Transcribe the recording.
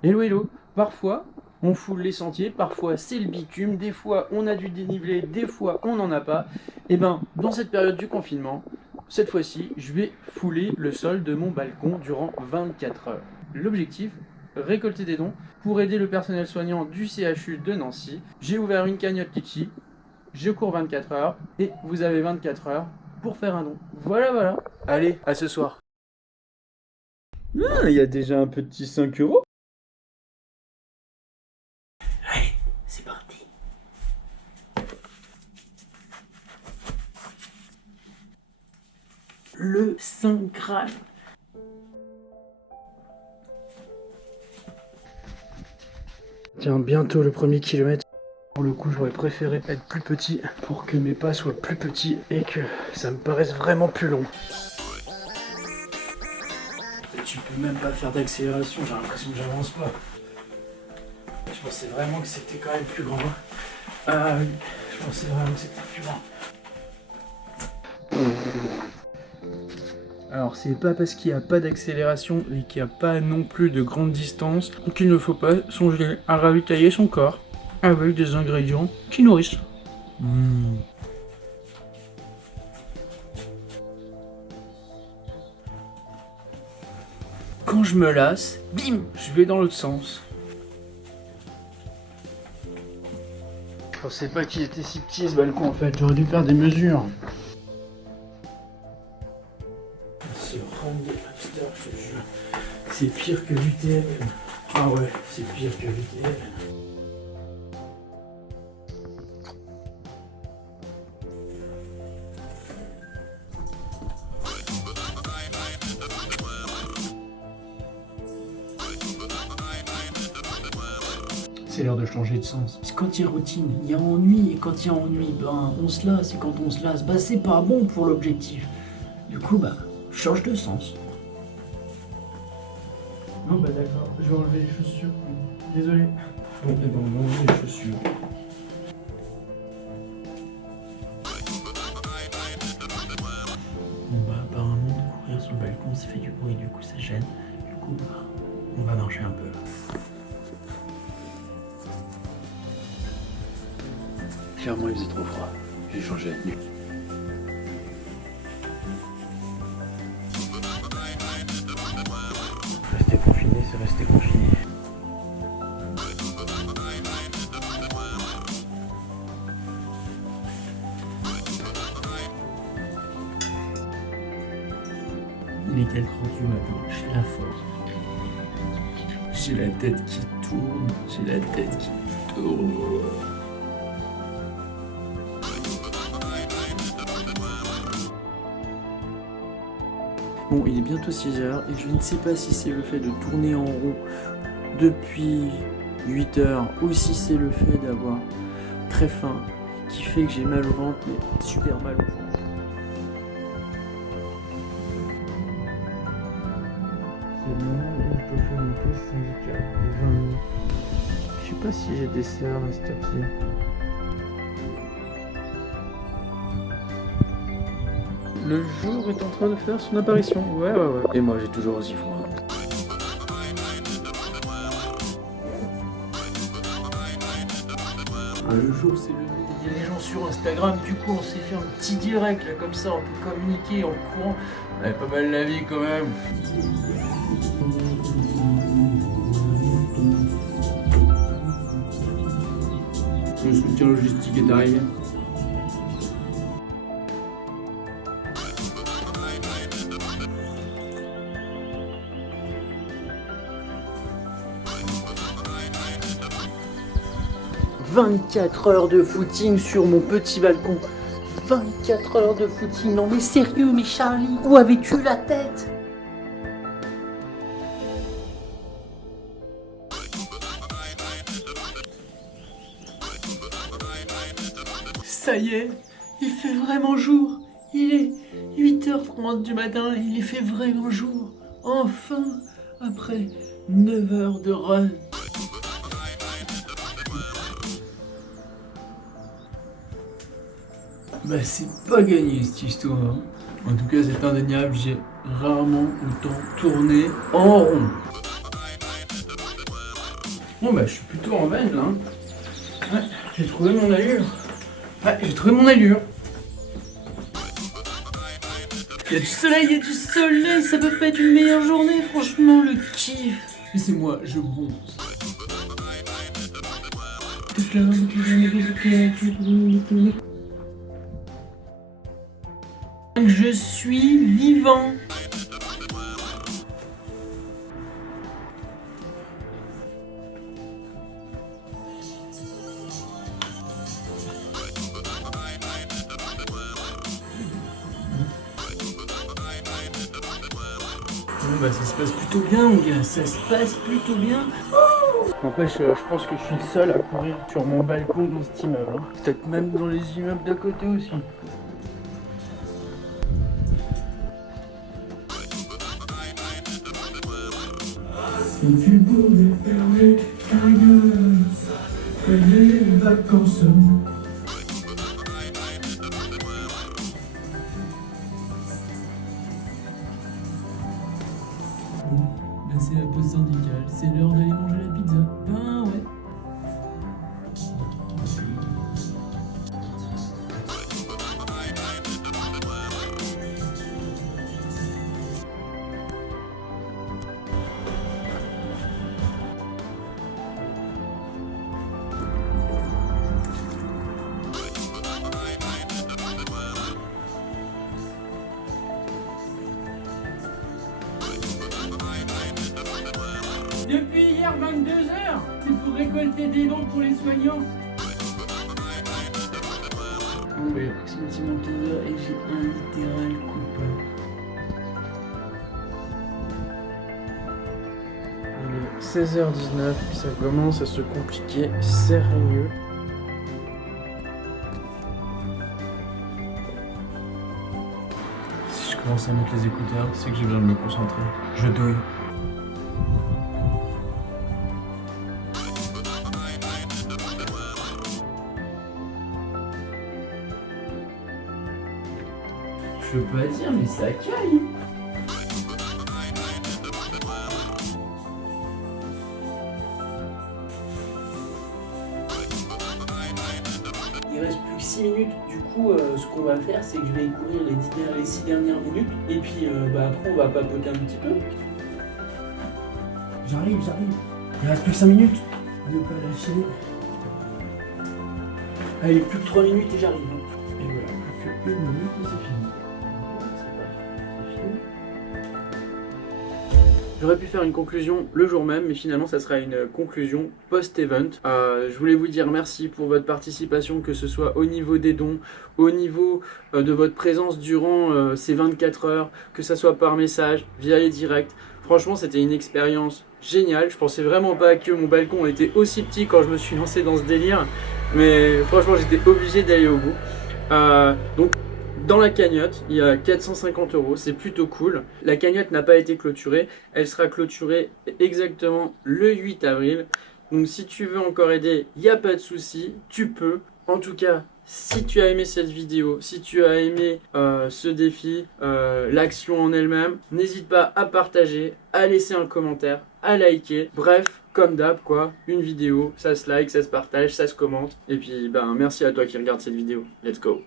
Hello hello, parfois on foule les sentiers, parfois c'est le bitume, des fois on a du dénivelé, des fois on n'en a pas. Et ben dans cette période du confinement, cette fois-ci je vais fouler le sol de mon balcon durant 24 heures. L'objectif, récolter des dons pour aider le personnel soignant du CHU de Nancy. J'ai ouvert une cagnotte Litchi, je cours 24 heures et vous avez 24 heures pour faire un don. Voilà voilà. Allez, à ce soir. Ah, il y a déjà un petit 5 euros. Allez, c'est parti. Le Saint Graal. Tiens, bientôt le premier kilomètre. Pour le coup, j'aurais préféré être plus petit pour que mes pas soient plus petits et que ça me paraisse vraiment plus long. Tu peux même pas faire d'accélération, j'ai l'impression que j'avance pas. Je pensais vraiment que c'était quand même plus grand. Ah oui, je pensais vraiment que c'était plus grand. Alors c'est pas parce qu'il n'y a pas d'accélération et qu'il n'y a pas non plus de grande distance qu'il ne faut pas songer à ravitailler son corps avec des ingrédients qui nourrissent. Quand je me lasse, bim, je vais dans l'autre sens. Je pensais pas qu'il était si petit ce balcon en fait, j'aurais dû faire des mesures. Ce run des hamsters, je te jure, c'est pire que l'UTMB. Ah ouais, c'est pire que l'UTMB. C'est l'heure de changer de sens. Parce que quand il y a routine, il y a ennui. Et quand il y a ennui, ben on se lasse. Et quand on se lasse, ben c'est pas bon pour l'objectif. Du coup, ben, change de sens. Non, bah d'accord, je vais enlever les chaussures. Désolé. Bon, et ben on enlève les chaussures. Bon bah apparemment de courir sur le balcon ça fait du bruit, du coup ça gêne. Du coup bah, on va marcher un peu. Clairement il faisait trop froid, j'ai changé la tenue. Rester confiné, c'est rester confiné. Il est 4 heures du matin, j'ai la folle. J'ai la tête qui tourne, j'ai la tête qui tourne. Bon, il est bientôt 6 heures et je ne sais pas si c'est le fait de tourner en rond depuis 8 heures ou si c'est le fait d'avoir très faim qui fait que j'ai mal au ventre, mais super mal au ventre. C'est le moment où je peux faire une pause syndicale de 20 minutes. Je sais pas si j'ai des CR à cette heure-ci. Le jour est en train de faire son apparition. Ouais. Et moi j'ai toujours aussi froid. Le jour c'est levé. Il y a les gens sur Instagram, du coup on s'est fait un petit direct là comme ça, on peut communiquer en courant. Elle est pas mal la vie quand même. Le soutien logistique est arrivé. « 24 heures de footing sur mon petit balcon. 24 heures de footing. Non mais sérieux, mais Charlie, où avais-tu la tête? Ça y est, il fait vraiment jour. Il est 8h30 du matin, il fait vraiment jour. Enfin, après 9 heures de run. Bah c'est pas gagné cette histoire. Hein. En tout cas c'est indéniable, j'ai rarement autant tourné en rond. Bon bah je suis plutôt en veine là. Ouais, j'ai trouvé mon allure. Ouais, j'ai trouvé mon allure. Il y a du soleil, ça peut pas être une meilleure journée, franchement, le kiff. Mais c'est moi, je bronze. Je suis vivant. Bon bah ça se passe plutôt bien mon gars, ça se passe plutôt bien. N'empêche, je pense que je suis le seul à courir sur mon balcon dans cet immeuble. Hein. Peut-être même dans les immeubles d'à côté aussi. Si tu pouvais fermer ta gueule, payer les vacances. Bon, ben c'est la pause syndicale, c'est l'heure d'aller manger la pizza. Ben ouais. Depuis hier 22h, c'est pour récolter des dons pour les soignants. Bon bah approximativement 15h et j'ai un littéral coupable. Il est 16h19, ça commence à se compliquer sérieux. Si je commence à mettre les écouteurs, c'est que j'ai besoin de me concentrer. Je douille. Je peux pas dire, mais ça caille. Il reste plus que 6 minutes. Du coup, ce qu'on va faire, c'est que je vais courir les 6 dernières minutes. Et puis, après, on va papoter un petit peu. J'arrive. Il reste plus que 5 minutes. Ne pas lâcher. Allez, plus que 3 minutes et j'arrive. Et voilà, plus que 1 minute et c'est fini. J'aurais pu faire une conclusion le jour même, mais finalement ça sera une conclusion post-event. Je voulais vous dire merci pour votre participation, que ce soit au niveau des dons, au niveau de votre présence durant ces 24 heures, que ce soit par message, via les directs. Franchement, c'était une expérience géniale. Je pensais vraiment pas que mon balcon était aussi petit quand je me suis lancé dans ce délire, mais franchement j'étais obligé d'aller au bout. Donc dans la cagnotte, il y a 450 €, c'est plutôt cool. La cagnotte n'a pas été clôturée, elle sera clôturée exactement le 8 avril. Donc si tu veux encore aider, il n'y a pas de souci, tu peux. En tout cas, si tu as aimé cette vidéo, si tu as aimé ce défi, l'action en elle-même, n'hésite pas à partager, à laisser un commentaire, à liker. Bref, comme d'hab quoi, une vidéo, ça se like, ça se partage, ça se commente. Et puis ben merci à toi qui regarde cette vidéo. Let's go.